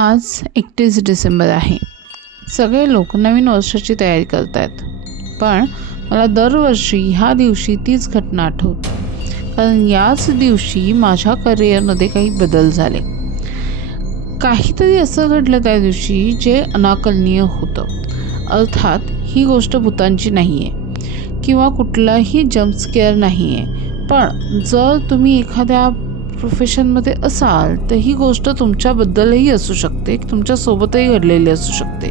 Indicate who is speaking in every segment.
Speaker 1: आज एकतीस डिसेंबर आहे. सगळे लोक नवीन वर्षाची तयारी करत आहेत पण मला दरवर्षी ह्या दिवशी तीच घटना आठवते. कारण याच दिवशी माझ्या करिअरमध्ये काही बदल झाले. काहीतरी असं घडलं त्या दिवशी जे अनाकलनीय होतं. अर्थात ही गोष्ट भूतांची नाही आहे किंवा कुठलाही जम्पस्केअर नाही आहे पण जर तुम्ही एखाद्या प्रोफेशनमध्ये असाल तर ही गोष्ट तुमच्याबद्दलही असू शकते. तुमच्यासोबतही घडलेली असू शकते.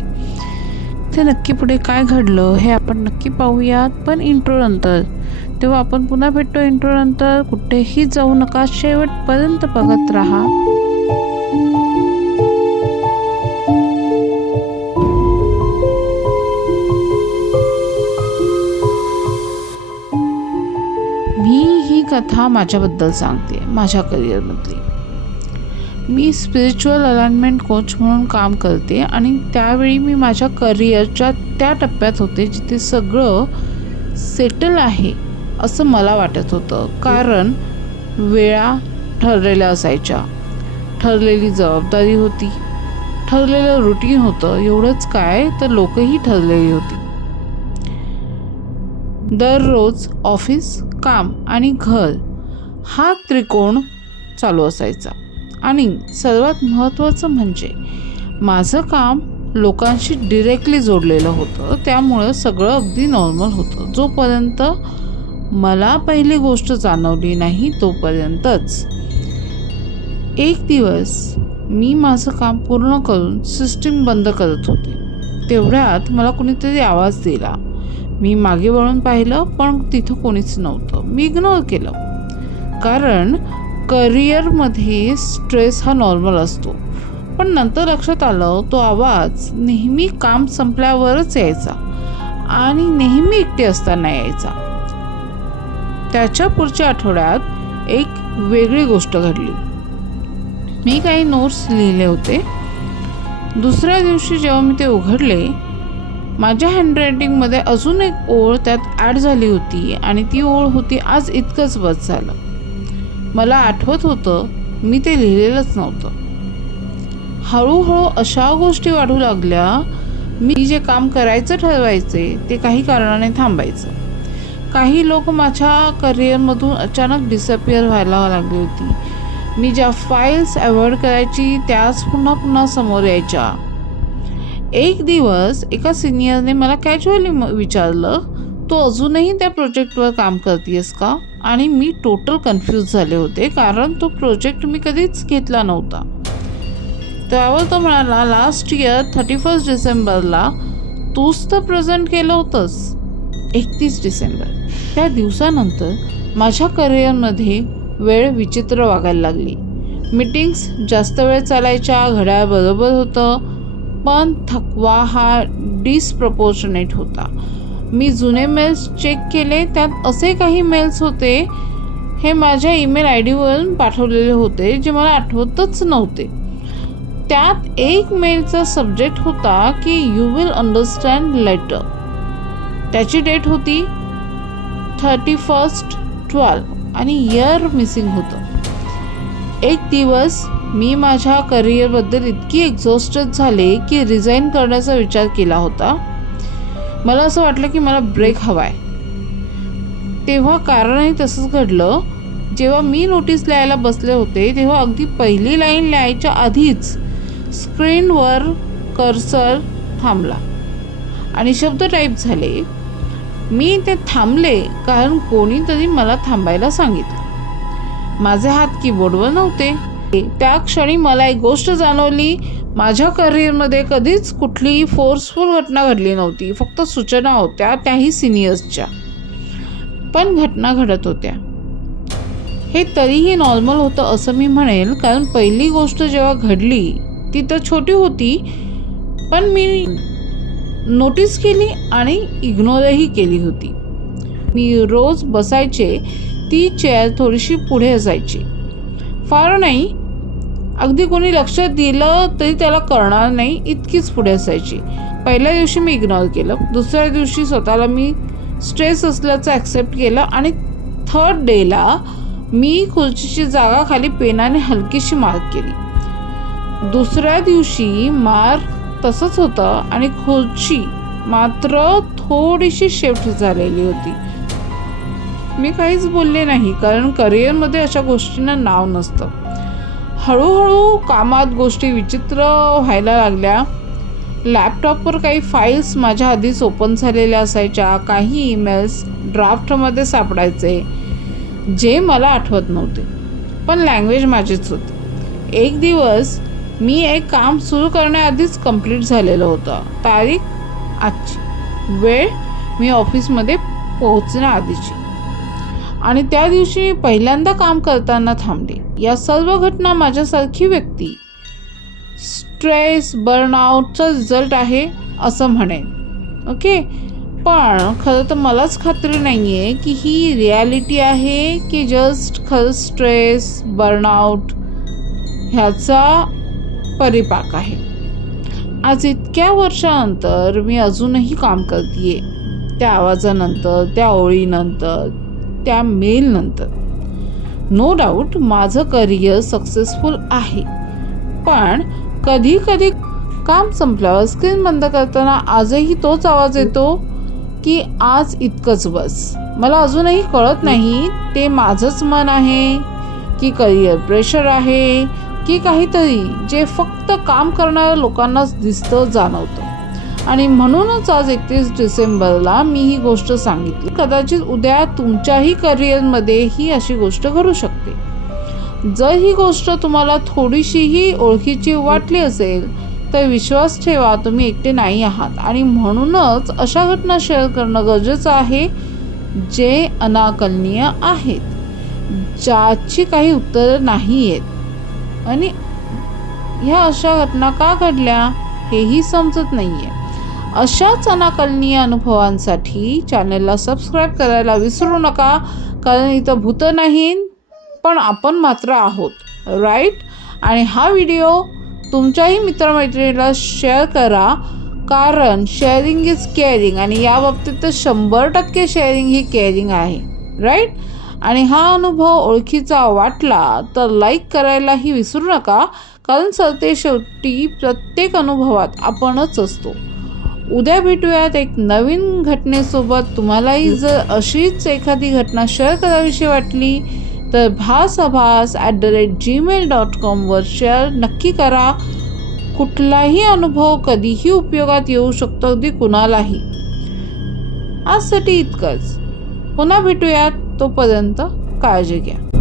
Speaker 1: ते नक्की पुढे काय घडलं हे आपण नक्की पाहूयात. पण इंट्रो नंतर तेव्हा आपण पुन्हा भेटतो इंट्रो नंतर. कुठेही जाऊ नका. शेवटपर्यंत बघत राहा. कथा माझ्याबद्दल सांगते माझ्या करिअरमधली मी स्पिरिच्युअल अलाइनमेंट कोच म्हणून काम करते आणि त्यावेळी मी माझ्या करिअरच्या त्या टप्प्यात होते जिथे सगळं सेटल आहे असं मला वाटत होतं. कारण वेळा ठरलेल्या असायच्या. ठरलेली जबाबदारी होती. ठरलेलं रुटीन होतं. एवढंच काय तर लोकही ठरलेली होती. दररोज ऑफिस काम आणि घर हा त्रिकोण चालू असायचा. आणि सर्वात महत्त्वाचं म्हणजे माझं काम लोकांशी डिरेक्टली जोडलेलं होतं. त्यामुळं सगळं अगदी नॉर्मल होतं. जोपर्यंत मला पहिली गोष्ट जाणवली नाही तोपर्यंतच. एक दिवस मी माझं काम पूर्ण करून सिस्टीम बंद करत होते. तेवढ्यात मला कुणीतरी आवाज दिला. मी मागे वळून पाहिलं पण तिथं कोणीच नव्हतं. मी इग्नोर केलं. कारण करिअरमध्ये स्ट्रेस हा नॉर्मल असतो. पण नंतर लक्षात आलं तो आवाज नेहमी काम संपल्यावरच यायचा आणि नेहमी एकटे असताना यायचा. त्याच्या पुढच्या आठवड्यात एक वेगळी गोष्ट घडली. मी काही नोट्स लिहिले होते. दुसऱ्या दिवशी जेव्हा मी ते उघडले माझ्या हँडरायटिंगमध्ये अजून एक ओळ त्यात ॲड झाली होती आणि ती ओळ होती आज इतकंच बस झालं. मला आठवत होतं मी ते लिहिलेलंच नव्हतं. हळूहळू अशा गोष्टी वाढू लागल्या मी जे काम करायचं ठरवायचे ते काही कारणाने थांबायचं. काही लोक माझ्या करिअरमधून अचानक डिसअपिअर व्हायला लागली होती. मी ज्या फाईल्स अवॉइड करायची त्याच पुन्हा पुन्हा समोर यायच्या. एक दिवस एका सिनियरने मला कॅज्युअली विचारलं तो अजूनही त्या प्रोजेक्टवर काम करतेस का? आणि मी टोटल कन्फ्यूज झाले होते कारण तो प्रोजेक्ट मी कधीच घेतला नव्हता. त्यावर तो म्हणाला लास्ट इयर थर्टी फर्स्ट डिसेंबरला तूच तर प्रेझेंट केलं होतंस. एकतीस डिसेंबर. त्या दिवसानंतर माझ्या करिअरमध्ये वेळ विचित्र वागायला लागली. मीटिंग्स जास्त वेळ चालायच्या घड्याळ बरोबर होतं पण थकवा हा डिसप्रपोर्शनेट होता. मी जुने मेल्स चेक केले त्यात असे काही मेल्स होते हे माझ्या ईमेल आय डीवरून पाठवलेले होते जे मला आठवतच नव्हते. त्यात एक मेलचा सब्जेक्ट होता की यू विल अंडरस्टँड लेटर त्याची डेट होती थर्टी फर्स्ट ट्वेल्व आणि इयर मिसिंग होतं. एक दिवस मी माझ्या करिअरबद्दल इतकी एक्झॉस्टेड झाले की रिझाईन करण्याचा विचार केला होता. मला असं वाटलं की मला ब्रेक हवा आहे तेव्हा कारणही तसंच घडलं. जेव्हा मी नोटीस लिहायला बसले होते तेव्हा अगदी पहिली लाईन लिहायच्या आधीच स्क्रीनवर कर्सर थांबला आणि शब्द टाईप झाले. मी ते थांबले कारण कोणीतरी मला थांबायला सांगितलं. माझे हात कीबोर्डवर नव्हते. त्या क्षणी मला एक गोष्ट जाणवली. माझ्या करिअरमध्ये कधीच कुठलीही फोर्सफुल घटना घडली नव्हती. फक्त सूचना होत्या त्याही सिनियर्सच्या पण घटना घडत होत्या. हे तरीही नॉर्मल होतं असं मी म्हणेल. कारण पहिली गोष्ट जेव्हा घडली ती तर छोटी होती. पण मी नोटीस केली आणि इग्नोरही केली होती. मी रोज बसायचे ती चेअर थोडीशी पुढे असायची. फार नाही. अगदी कोणी लक्ष दिलं तरी त्याला कळणार नाही इतकीच पुढे असायची. पहिल्या दिवशी मी इग्नोर केलं. दुसऱ्या दिवशी स्वतःला मी स्ट्रेस असल्याचं ॲक्सेप्ट केलं आणि थर्ड डेला मी खुर्चीची जागा खाली पेनाने हलकीशी मार्क केली. दुसऱ्या दिवशी मार तसंच होतं आणि खुर्ची मात्र थोडीशी शिफ्ट झालेली होती. मी काहीच बोलले नाही कारण करिअरमध्ये अशा गोष्टींना नाव नसतं. हळूहळू कामात गोष्टी विचित्र व्हायला लागल्या. लॅपटॉपवर काही फाईल्स माझ्या आधीच ओपन झालेल्या असायच्या. काही ईमेल्स ड्राफ्टमध्ये सापडायचे जे मला आठवत नव्हते. पण लँग्वेज माझीच होती. एक दिवस मी एक काम सुरू करण्याआधीच कंप्लीट झालेलं होतं. तारीख? आजची. वेळ? मी ऑफिसमध्ये पोहोचण्याआधीची. आणि त्या दिवशी मी पहिल्यांदा काम करताना थांबले. या सर्व घटना माझ्यासारखी व्यक्ती. स्ट्रेस बर्नआउटचा रिझल्ट आहे असं म्हणेन. ओके? पण खरं तर मलाच खात्री नाही आहे की ही रियालिटी आहे की जस्ट खरं स्ट्रेस बर्नआउट ह्याचा परिपाक आहे. आज इतक्या वर्षानंतर मी अजूनही काम करते त्या आवाजानंतर त्या ओळीनंतर त्या मेलनंतर नो डाऊट माझं करिअर सक्सेसफुल आहे. पण कधी कधी काम संपल्यावर स्क्रीन बंद करताना आजही तोच आवाज येतो की आज इतकंच बस. मला अजूनही कळत नाही ते माझंच मन आहे की करिअर प्रेशर आहे की काहीतरी जे फक्त काम करणाऱ्या लोकांनाच दिसतं जाणवतं. आणि म्हणूनच आज एकतीस डिसेंबरला मी ही गोष्ट सांगितली. कदाचित उद्या तुमच्याही करिअरमध्ये ही अशी गोष्ट घडू शकते. जर ही गोष्ट तुम्हाला थोडीशीही ओळखीची वाटली असेल तर विश्वास ठेवा तुम्ही एकटे नाही आहात. आणि म्हणूनच अशा घटना शेअर करणं गरजेचं आहे जे अनाकलनीय आहेत ज्याची काही उत्तरं नाही आहेत आणि ह्या अशा घटना का घडल्या हेही समजत नाही आहे अशाच अनाकलनीय अनुभवांसाठी चॅनलला सबस्क्राईब करायला विसरू नका कारण इथं भूतं नाही पण आपण मात्र आहोत. राईट आणि हा व्हिडिओ तुमच्याही मित्रमैत्रिणीला शेअर करा कारण शेअरिंग इज केअरिंग आणि या बाबतीत तर शंभर टक्के शेअरिंग ही केअरिंग आहे. राईट आणि हा अनुभव ओळखीचा वाटला तर लाईक करायलाही विसरू नका कारण सरते शेवटी प्रत्येक अनुभवात आपणच असतो. उद्या भेटूयात एक नवीन घटनेसोबत. तुम्हालाही जर अशीच एखादी घटना शेअर करावीशी वाटली तर भास आभास at the rate Gmail dot कॉमवर share नक्की करा. कुठलाही अनुभव कधीही उपयोगात येऊ शकतो अगदी कुणालाही. आजसाठी इतकंच. पुन्हा भेटूयात तोपर्यंत काळजी घ्या.